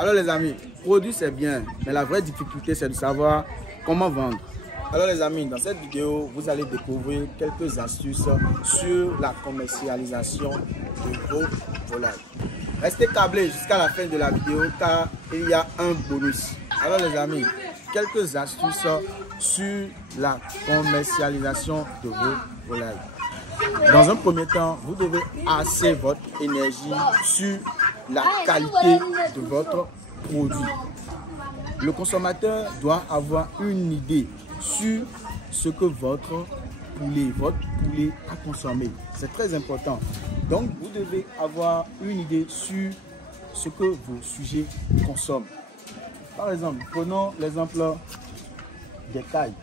Alors les amis, produit c'est bien, mais la vraie difficulté c'est de savoir comment vendre. Alors les amis, dans cette vidéo, vous allez découvrir quelques astuces sur la commercialisation de vos volailles. Restez câblés jusqu'à la fin de la vidéo car il y a un bonus. Alors les amis, quelques astuces sur la commercialisation de vos volailles. Dans un premier temps, vous devez axer votre énergie sur la qualité de votre produit. Le consommateur doit avoir une idée sur ce que votre poulet a consommé. C'est très important. Donc, vous devez avoir une idée sur ce que vos sujets consomment. Par exemple, prenons l'exemple des cailles.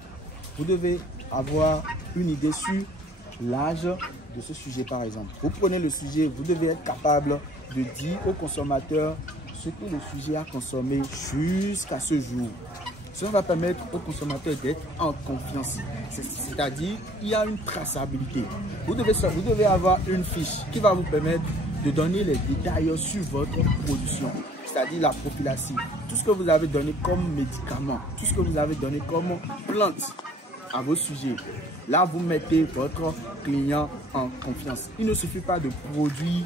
Vous devez avoir une idée sur l'âge de ce sujet, par exemple. Vous prenez le sujet, vous devez être capable de dire au consommateur ce que le sujet a consommé jusqu'à ce jour. Cela va permettre au consommateur d'être en confiance. C'est-à-dire qu'il y a une traçabilité. Vous devez avoir une fiche qui va vous permettre de donner les détails sur votre production. C'est-à-dire la prophylaxie. Tout ce que vous avez donné comme médicament, tout ce que vous avez donné comme plante à vos sujets. Là, vous mettez votre client en confiance. Il ne suffit pas de produire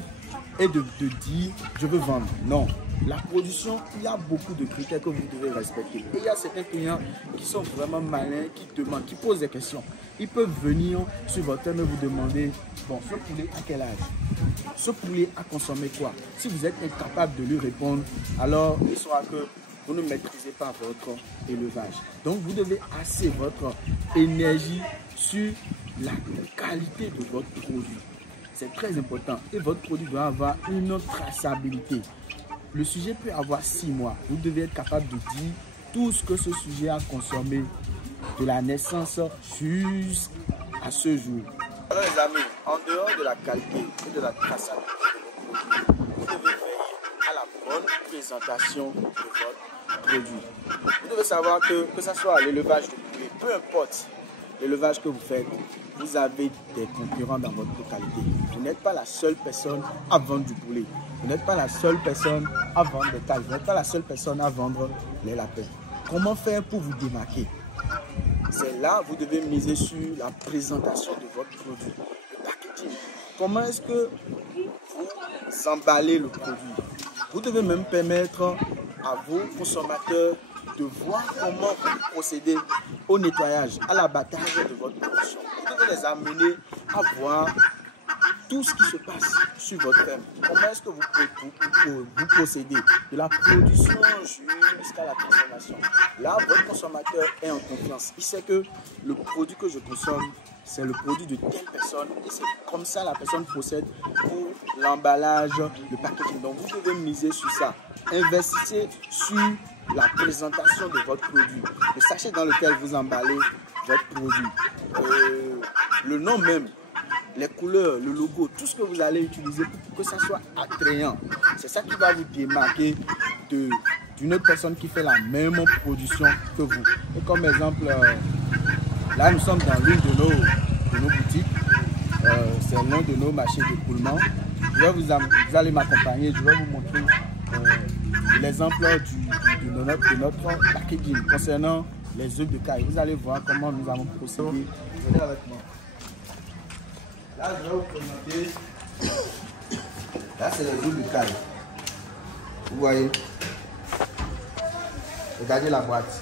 et de dire je veux vendre. Non. La production, il y a beaucoup de critères que vous devez respecter. Et il y a certains clients qui sont vraiment malins, qui demandent, qui posent des questions. Ils peuvent venir sur votre thème et vous demander, bon, ce poulet à quel âge? Ce poulet a consommé quoi? Si vous êtes incapable de lui répondre, alors il saura que vous ne maîtrisez pas votre élevage. Donc, vous devez axer votre énergie sur la qualité de votre produit. C'est très important. Et votre produit doit avoir une traçabilité. Le sujet peut avoir 6 mois. Vous devez être capable de dire tout ce que ce sujet a consommé de la naissance jusqu'à ce jour. Alors les amis, en dehors de la qualité et de la traçabilité de vos produits, vous devez veiller à la bonne présentation de votre produit. Vous devez savoir que ce soit l'élevage de poulet, peu importe l'élevage que vous faites, vous avez des concurrents dans votre localité. Vous n'êtes pas la seule personne à vendre du poulet. Vous n'êtes pas la seule personne à vendre des cailles. Vous n'êtes pas la seule personne à vendre les lapins. Comment faire pour vous démarquer? C'est là que vous devez miser sur la présentation de votre produit. Le packaging. Comment est-ce que vous emballez le produit? Vous devez même permettre à vos consommateurs de voir comment vous procédez au nettoyage, à l'abattage de votre production. Vous devez les amener à voir tout ce qui se passe sur votre ferme. Comment est-ce que vous procédez de la production jusqu'à la consommation. Là, votre consommateur est en confiance. Il sait que le produit que je consomme, c'est le produit de telle personne. Et c'est comme ça la personne procède pour l'emballage, le packaging. Donc, vous devez miser sur ça. Investissez sur la présentation de votre produit. Le sachet dans lequel vous emballez votre produit. Le nom même. Les couleurs, le logo, tout ce que vous allez utiliser pour que ça soit attrayant. C'est ça qui va vous démarquer d'une autre personne qui fait la même production que vous. Et comme exemple, là nous sommes dans l'une de nos boutiques. C'est l'un de nos marchés d'écoulement. Vous allez m'accompagner, je vais vous montrer l'exemple de notre packaging concernant les œufs de caille. Vous allez voir comment nous avons procédé. Venez avec moi. Là, je vais vous présenter. Là, c'est les œufs de caille. Vous voyez. Regardez la boîte.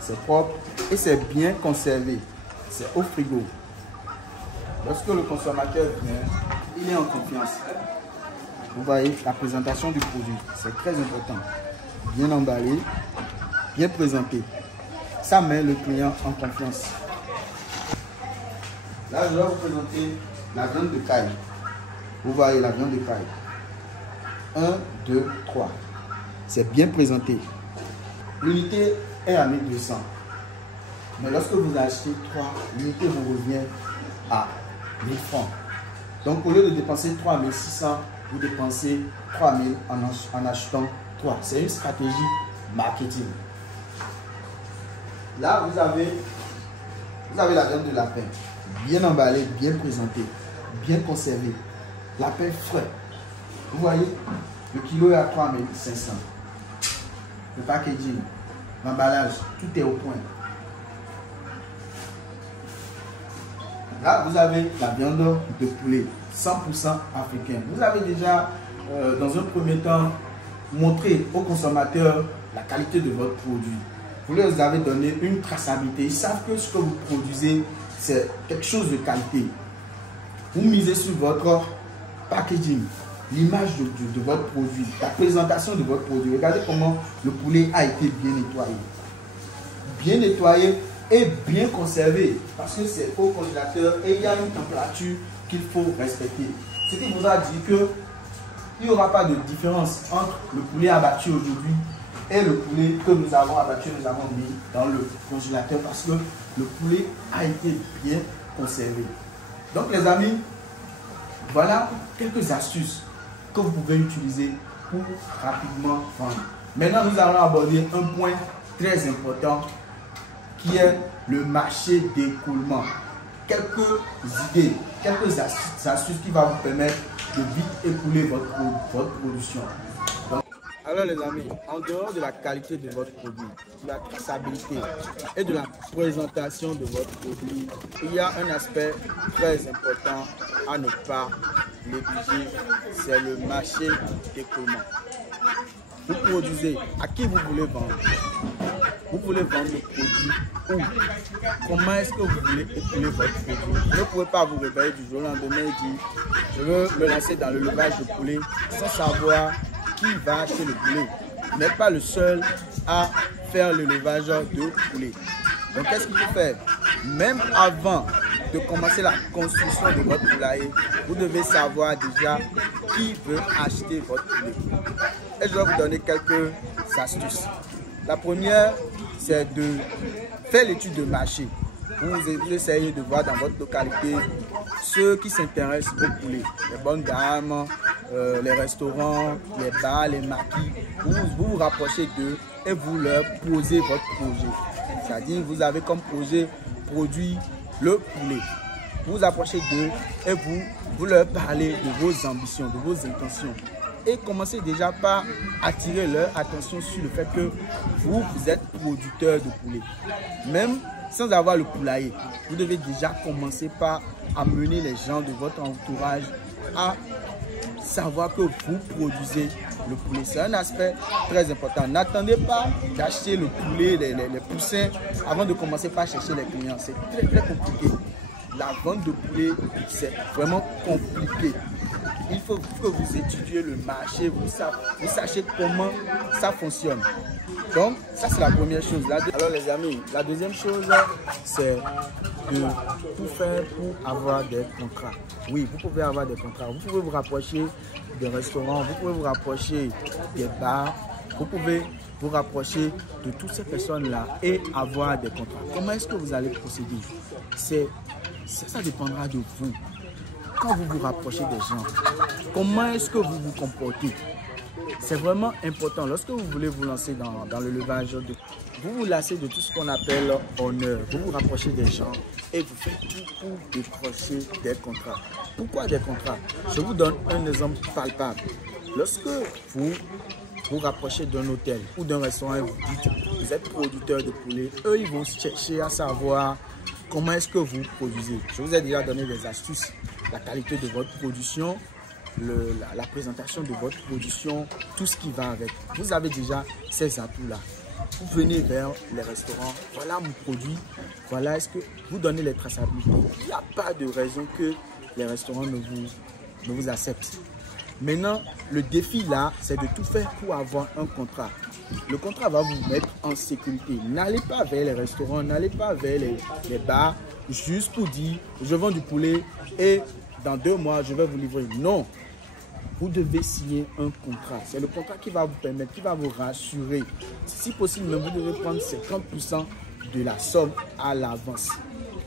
C'est propre et c'est bien conservé. C'est au frigo. Lorsque le consommateur vient, il est en confiance. Vous voyez la présentation du produit. C'est très important. Bien emballé, bien présenté. Ça met le client en confiance. Là, je vais vous présenter la viande de caille. Vous voyez la viande de caille. 1, 2, 3. C'est bien présenté. L'unité est à 1200. Mais lorsque vous achetez 3, l'unité vous revient à 1000 francs. Donc, au lieu de dépenser 3600, vous dépensez 3000 en achetant 3. C'est une stratégie marketing. Là, vous avez la viande de lapin. Bien emballé, bien présenté, bien conservé. Lapin frais. Vous voyez, le kilo est à 3500. le packaging, l'emballage, tout est au point. Là, vous avez la viande de poulet 100% africaine. Vous avez déjà, dans un premier temps, montré aux consommateurs la qualité de votre produit. Vous leur avez donné une traçabilité. Ils savent que ce que vous produisez, c'est quelque chose de qualité. Vous misez sur votre packaging, l'image de votre produit, la présentation de votre produit. Regardez comment le poulet a été bien nettoyé. Bien nettoyé et bien conservé. Parce que c'est au congélateur et il y a une température qu'il faut respecter. Ce qui vous a dit que il n'y aura pas de différence entre le poulet abattu aujourd'hui et le poulet que nous avons abattu, nous avons mis dans le congélateur parce que le poulet a été bien conservé. Donc les amis, voilà quelques astuces que vous pouvez utiliser pour rapidement vendre. Maintenant, nous allons aborder un point très important qui est le marché d'écoulement. Quelques idées, quelques astuces qui vont vous permettre de vite écouler votre production. Donc, alors les amis, en dehors de la qualité de votre produit, de la traçabilité et de la présentation de votre produit, il y a un aspect très important à ne pas négliger, c'est le marché d'écoulement. Vous produisez, à qui vous voulez vendre? Vous voulez vendre le produit où? Comment est-ce que vous voulez écouler votre produit? Vous ne pouvez pas vous réveiller du jour au lendemain et dire je veux me lancer dans le levage de poulet sans savoir qui va acheter le poulet. Vous n'êtes pas le seul à faire le levage de poulet. Donc qu'est-ce qu'il faut faire? Même avant de commencer la construction de votre poulailler, vous devez savoir déjà qui veut acheter votre poulet. Et je vais vous donner quelques astuces. La première, c'est de faire l'étude de marché. Vous essayez de voir dans votre localité ceux qui s'intéressent au poulet, les bonnes dames, les restaurants, les bars, les maquis. Vous vous rapprochez d'eux et vous leur posez votre projet. C'est-à-dire vous avez comme projet produit le poulet. Vous vous approchez d'eux et vous leur parlez de vos ambitions, de vos intentions. Et commencez déjà par attirer leur attention sur le fait que vous êtes producteur de poulet. Même sans avoir le poulailler, vous devez déjà commencer par amener les gens de votre entourage à savoir que vous produisez le poulet. C'est un aspect très important. N'attendez pas d'acheter le poulet, les poussins, avant de commencer par chercher les clients. C'est très très compliqué. La vente de poulet, c'est vraiment compliqué. Il faut que vous étudiez le marché, vous sachiez comment ça fonctionne. Donc, ça c'est la première chose. Alors les amis, la deuxième chose, c'est de tout faire pour avoir des contrats. Oui, vous pouvez avoir des contrats. Vous pouvez vous rapprocher des restaurants, vous pouvez vous rapprocher des bars, vous pouvez vous rapprocher de toutes ces personnes-là et avoir des contrats. Comment est-ce que vous allez procéder? Ça dépendra de vous. Quand vous vous rapprochez des gens, comment est-ce que vous vous comportez? C'est vraiment important. Lorsque vous voulez vous lancer dans le levage, vous vous lassez de tout ce qu'on appelle honneur. Vous vous rapprochez des gens et vous faites tout pour décrocher des contrats. Pourquoi des contrats? Je vous donne un exemple palpable. Lorsque vous vous rapprochez d'un hôtel ou d'un restaurant et vous dites vous êtes producteur de poulet, eux ils vont chercher à savoir comment est-ce que vous produisez. Je vous ai déjà donné des astuces. La qualité de votre production, la présentation de votre production, tout ce qui va avec. Vous avez déjà ces atouts-là. Vous venez vers les restaurants, voilà mon produit, voilà est-ce que vous donnez les traçabilités. Il n'y a pas de raison que les restaurants ne vous acceptent. Maintenant, le défi là, c'est de tout faire pour avoir un contrat. Le contrat va vous mettre en sécurité. N'allez pas vers les restaurants, n'allez pas vers les bars, juste pour dire je vends du poulet et dans 2 mois, je vais vous livrer. Non, vous devez signer un contrat. C'est le contrat qui va vous permettre, qui va vous rassurer. Si possible, vous devez prendre 50% de la somme à l'avance.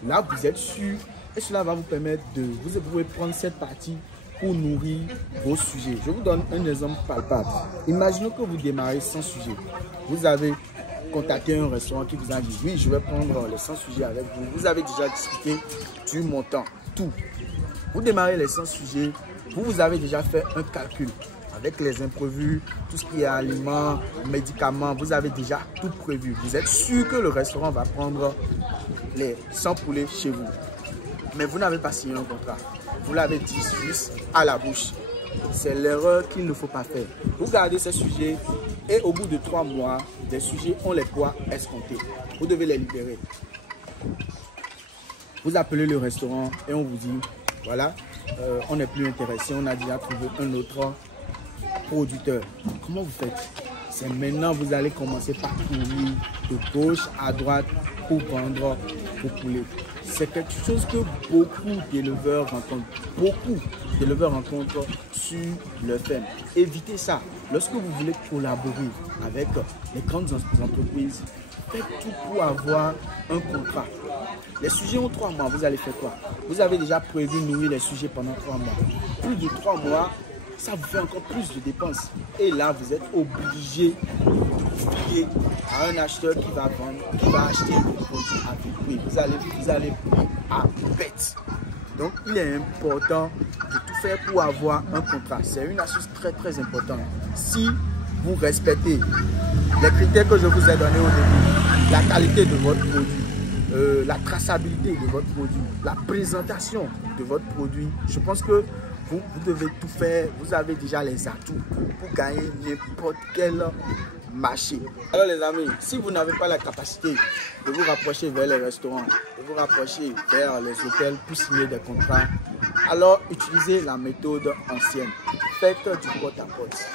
Là, vous êtes sûr et cela va vous permettre vous pouvez prendre cette partie pour nourrir vos sujets. Je vous donne un exemple palpable. Imaginez que vous démarrez sans sujet. Vous avez contacté un restaurant qui vous a dit oui, je vais prendre les 100 sujets avec vous. Vous avez déjà discuté du montant, tout. Vous démarrez les 100 sujets, vous avez déjà fait un calcul avec les imprévus, tout ce qui est aliments, médicaments, vous avez déjà tout prévu. Vous êtes sûr que le restaurant va prendre les 100 poulets chez vous. Mais vous n'avez pas signé un contrat. Vous l'avez dit juste à la bouche. C'est l'erreur qu'il ne faut pas faire. Vous gardez ces sujets et au bout de 3 mois, des sujets ont les poids escomptés. Vous devez les libérer. Vous appelez le restaurant et on vous dit, voilà, on n'est plus intéressé, on a déjà trouvé un autre producteur. Comment vous faites? C'est maintenant vous allez commencer par courir de gauche à droite pour vendre vos poulets. C'est quelque chose que beaucoup d'éleveurs rencontrent. Beaucoup d'éleveurs rencontrent sur leur ferme. Évitez ça. Lorsque vous voulez collaborer avec les grandes entreprises, faites tout pour avoir un contrat. Les sujets ont 3 mois, vous allez faire quoi? Vous avez déjà prévu nourrir les sujets pendant 3 mois. Plus de 3 mois, ça vous fait encore plus de dépenses. Et là, vous êtes obligé de vous fier à un acheteur qui va vendre, qui va acheter le produit à prix. Vous allez payer à pète. Donc, il est important de tout faire pour avoir un contrat. C'est une astuce très, très importante. Si vous respectez les critères que je vous ai donnés au début, la qualité de votre produit, la traçabilité de votre produit, la présentation de votre produit, je pense que vous devez tout faire. Vous avez déjà les atouts pour gagner n'importe quel marché. Alors les amis, si vous n'avez pas la capacité de vous rapprocher vers les restaurants, de vous rapprocher vers les hôtels pour signer des contrats, alors utilisez la méthode ancienne. Faites du porte-à-porte.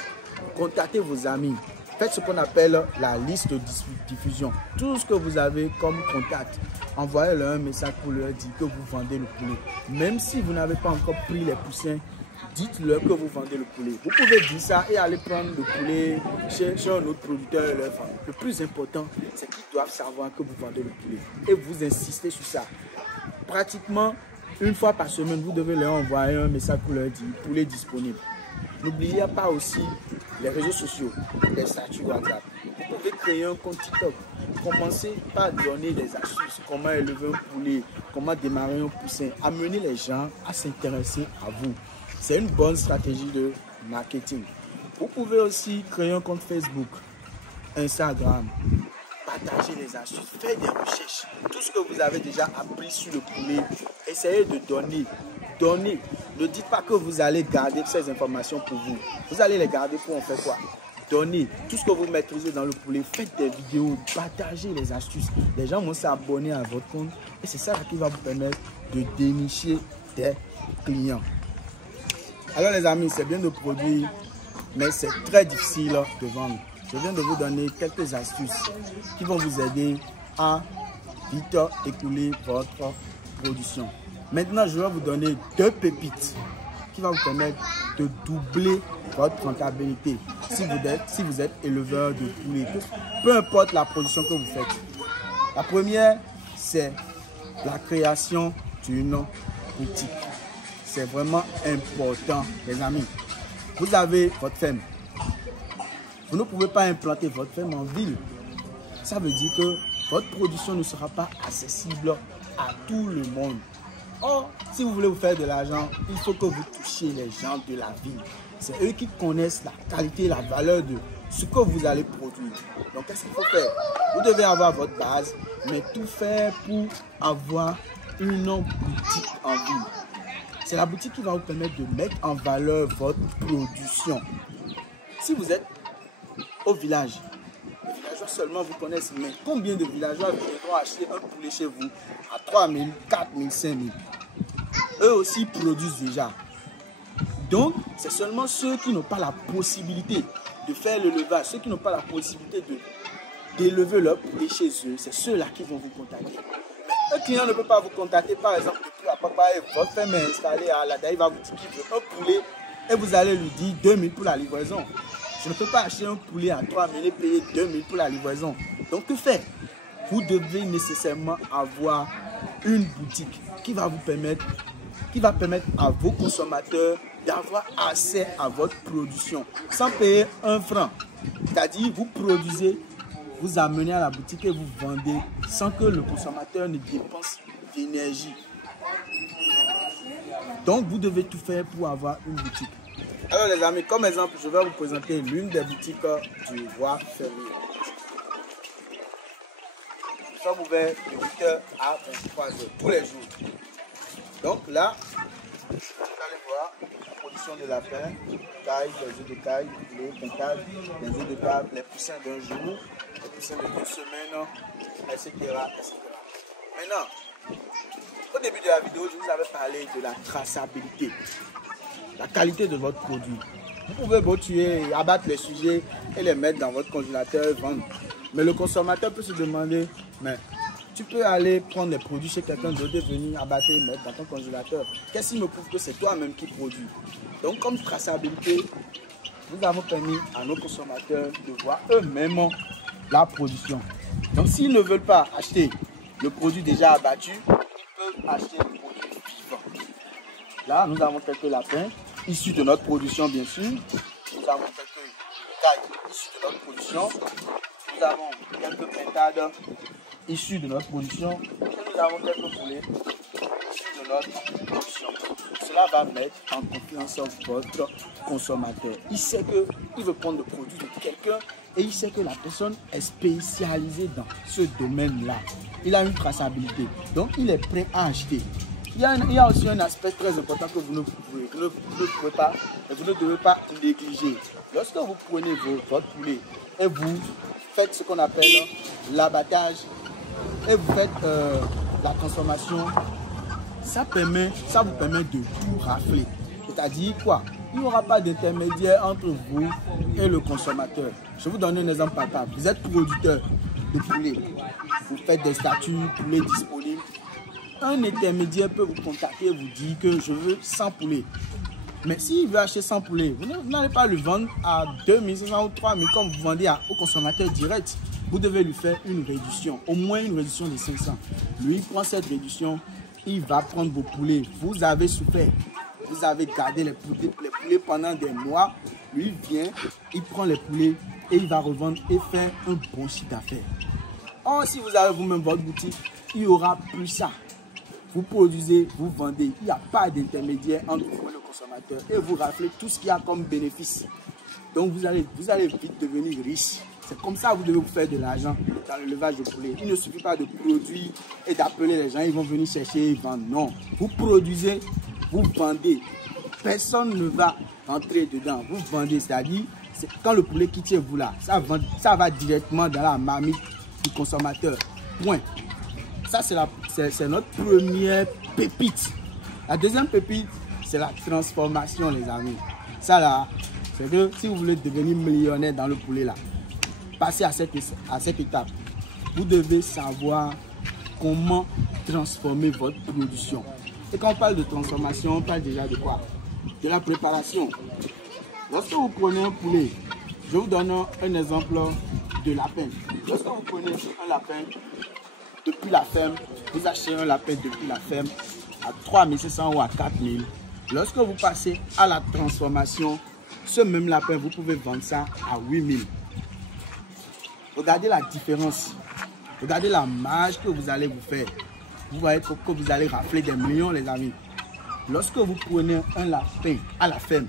Contactez vos amis. Faites ce qu'on appelle la liste de diffusion. Tout ce que vous avez comme contact, envoyez-leur un message pour leur dire que vous vendez le poulet. Même si vous n'avez pas encore pris les poussins, dites-leur que vous vendez le poulet. Vous pouvez dire ça et aller prendre le poulet chez un autre producteur et leur vendre. Le plus important, c'est qu'ils doivent savoir que vous vendez le poulet. Et vous insistez sur ça. Pratiquement, une fois par semaine, vous devez leur envoyer un message pour leur dire poulet disponible. N'oubliez pas aussi les réseaux sociaux, les statuts WhatsApp. Vous pouvez créer un compte TikTok. Commencez par donner des astuces, comment élever un poulet, comment démarrer un poussin. Amenez les gens à s'intéresser à vous. C'est une bonne stratégie de marketing. Vous pouvez aussi créer un compte Facebook, Instagram. Partagez les astuces, faites des recherches. Tout ce que vous avez déjà appris sur le poulet, essayez de donner. Donnez. Ne dites pas que vous allez garder ces informations pour vous. Vous allez les garder pour en faire quoi? Donnez. Tout ce que vous maîtrisez dans le poulet, faites des vidéos, partagez les astuces. Les gens vont s'abonner à votre compte et c'est ça qui va vous permettre de dénicher des clients. Alors les amis, c'est bien de produire, mais c'est très difficile de vendre. Je viens de vous donner quelques astuces qui vont vous aider à vite écouler votre production. Maintenant, je vais vous donner 2 pépites qui vont vous permettre de doubler votre rentabilité si vous êtes éleveur de poulet. Peu importe la production que vous faites. La première, c'est la création d'une boutique. C'est vraiment important, les amis. Vous avez votre ferme. Vous ne pouvez pas implanter votre ferme en ville. Ça veut dire que votre production ne sera pas accessible à tout le monde. Or, si vous voulez vous faire de l'argent, il faut que vous touchiez les gens de la ville. C'est eux qui connaissent la qualité et la valeur de ce que vous allez produire. Donc, qu'est-ce qu'il faut faire? Vous devez avoir votre base, mais tout faire pour avoir une boutique en ville. C'est la boutique qui va vous permettre de mettre en valeur votre production. Si vous êtes au village, les villageois seulement vous connaissent, mais combien de villageois viendront acheter un poulet chez vous à 3 000, 4 000, 5 000? Eux aussi produisent déjà. Donc, c'est seulement ceux qui n'ont pas la possibilité de faire l'élevage, ceux qui n'ont pas la possibilité d'élever leur poulet chez eux, c'est ceux-là qui vont vous contacter. Un client ne peut pas vous contacter, par exemple, depuis à papa et votre ferme est installée à Alada, il va vous dire qu'il veut un poulet et vous allez lui dire 2 000 pour la livraison. Je ne peux pas acheter un poulet à 3 000 et payer 2 000 pour la livraison. Donc, que faire? Vous devez nécessairement avoir une boutique qui va permettre à vos consommateurs d'avoir accès à votre production sans payer un franc. C'est-à-dire, vous produisez, vous amenez à la boutique et vous vendez sans que le consommateur ne dépense d'énergie. Donc, vous devez tout faire pour avoir une boutique. Alors les amis, comme exemple, je vais vous présenter l'une des boutiques du roi fermier. Nous sommes ouverts de 8h à 23h tous les jours. Donc là, vous allez voir la production de lapin, caille, les œufs de caille, les comptables, les œufs de table, les poussins d'un jour, les poussins de 2 semaines, etc., etc. Maintenant, au début de la vidéo, je vous avais parlé de la traçabilité, la qualité de votre produit. Vous pouvez tuer, abattre les sujets et les mettre dans votre congélateur et vendre. Mais le consommateur peut se demander, mais tu peux aller prendre des produits chez quelqu'un d'autre, venir abattre et mettre dans ton congélateur. Qu'est-ce qui me prouve que c'est toi-même qui produis? Donc comme traçabilité, nous avons permis à nos consommateurs de voir eux-mêmes la production. Donc s'ils ne veulent pas acheter le produit déjà abattu, ils peuvent acheter le produit vivant. Là, nous avons quelques lapins issus de notre production, bien sûr. Nous avons quelques cailles issues de notre production. Nous avons quelques pentades issues de notre production. Et nous avons quelques poulets issus de notre production. Cela va mettre en confiance votre consommateur. Il sait qu'il veut prendre le produit de quelqu'un et il sait que la personne est spécialisée dans ce domaine-là. Il a une traçabilité. Donc, il est prêt à acheter. Il y a aussi un aspect très important que vous ne devez pas négliger. Lorsque vous prenez votre poulet et vous faites ce qu'on appelle l'abattage et vous faites la transformation, ça vous permet de tout rafler. C'est-à-dire quoi? Il n'y aura pas d'intermédiaire entre vous et le consommateur. Je vais vous donner un exemple palpable. Vous êtes producteur de poulet. Vous faites des statuts poulet disponibles. Un intermédiaire peut vous contacter et vous dire que je veux 100 poulets. Mais s'il veut acheter 100 poulets, vous n'allez pas le vendre à 2500 ou 3000 comme vous vendez au consommateur direct. Vous devez lui faire une réduction, au moins une réduction de 500. Lui, il prend cette réduction, il va prendre vos poulets. Vous avez souffert, vous avez gardé les poulets pendant des mois. Lui vient, il prend les poulets et il va revendre et faire un bon chiffre d'affaires. Or, si vous avez vous-même votre boutique, il n'y aura plus ça. Vous produisez, vous vendez. Il n'y a pas d'intermédiaire entre vous et le consommateur. Et vous raflez tout ce qu'il y a comme bénéfice. Donc vous allez vite devenir riche. C'est comme ça que vous devez vous faire de l'argent dans le levage de poulet. Il ne suffit pas de produire et d'appeler les gens. Ils vont venir chercher et vendre. Non. Vous produisez, vous vendez. Personne ne va rentrer dedans. Vous vendez. C'est-à-dire, quand le poulet quitte vous là, ça va directement dans la marmite du consommateur. Point. Ça, c'est notre première pépite. La deuxième pépite, c'est la transformation, les amis. Ça, là, c'est que si vous voulez devenir millionnaire dans le poulet, là, passez à cette étape. Vous devez savoir comment transformer votre production. Et quand on parle de transformation, on parle déjà de quoi? De la préparation. Lorsque vous prenez un poulet, je vous donne un exemple de lapin. Lorsque vous prenez un lapin, depuis la ferme, vous achetez un lapin depuis la ferme à 3500 ou à 4000. Lorsque vous passez à la transformation, ce même lapin, vous pouvez vendre ça à 8000. Regardez la différence. Regardez la marge que vous allez vous faire. Vous voyez que vous allez rafler des millions, les amis. Lorsque vous prenez un lapin à la ferme,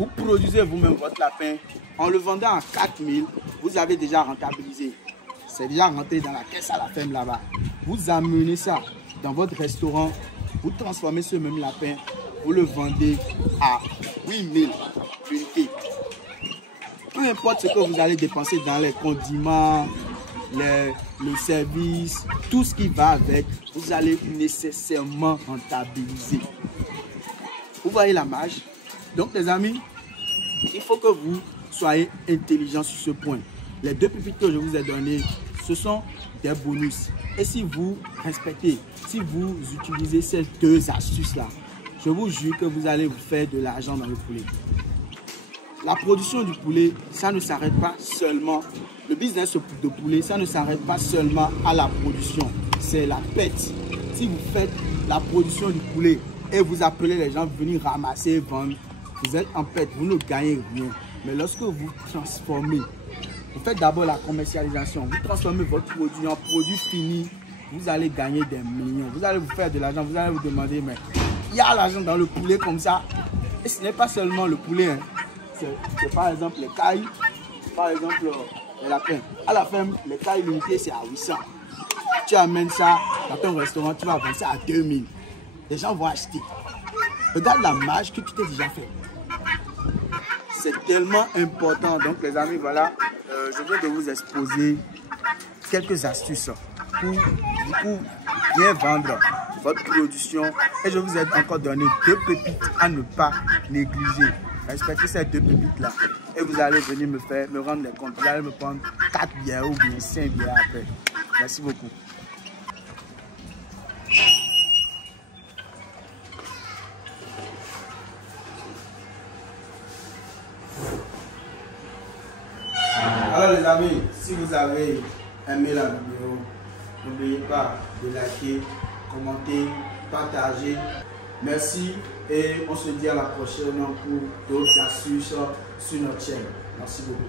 vous produisez vous-même votre lapin. En le vendant à 4000, vous avez déjà rentabilisé. C'est déjà rentré dans la caisse à la ferme là-bas. Vous amenez ça dans votre restaurant, vous transformez ce même lapin, vous le vendez à 8000 l'unité. Peu importe ce que vous allez dépenser dans les condiments, le service, tout ce qui va avec, vous allez nécessairement rentabiliser. Vous voyez la marge? Donc les amis, il faut que vous soyez intelligents sur ce point. Les deux pépites que je vous ai données, ce sont des bonus. Et si vous respectez, si vous utilisez ces deux astuces-là, je vous jure que vous allez vous faire de l'argent dans le poulet. La production du poulet, ça ne s'arrête pas seulement. Le business de poulet, ça ne s'arrête pas seulement à la production. C'est la pète. Si vous faites la production du poulet et vous appelez les gens à venir ramasser et vendre, vous êtes en pète, vous ne gagnez rien. Mais lorsque vous transformez, vous faites d'abord la commercialisation, vous transformez votre produit en produit fini, vous allez gagner des millions. Vous allez vous faire de l'argent, vous allez vous demander, mais il y a l'argent dans le poulet comme ça. Et ce n'est pas seulement le poulet, hein. C'est par exemple les cailles, par exemple les lapins. À la fin, les cailles limitées, c'est à 800. Tu amènes ça dans ton restaurant, tu vas vendre ça à 2000. Les gens vont acheter. Regarde la marge que tu t'es déjà fait. C'est tellement important. Donc les amis, voilà, je viens de vous exposer quelques astuces pour du coup bien vendre votre production. Et je vous ai encore donné 2 pépites à ne pas négliger. Respectez ces 2 pépites là. Et vous allez venir me rendre des comptes. Vous allez me prendre 4 bières ou bien 5 bières après. Merci beaucoup. Alors les amis, si vous avez aimé la vidéo, n'oubliez pas de liker, commenter, partager. Merci et on se dit à la prochaine pour d'autres astuces sur notre chaîne. Merci beaucoup.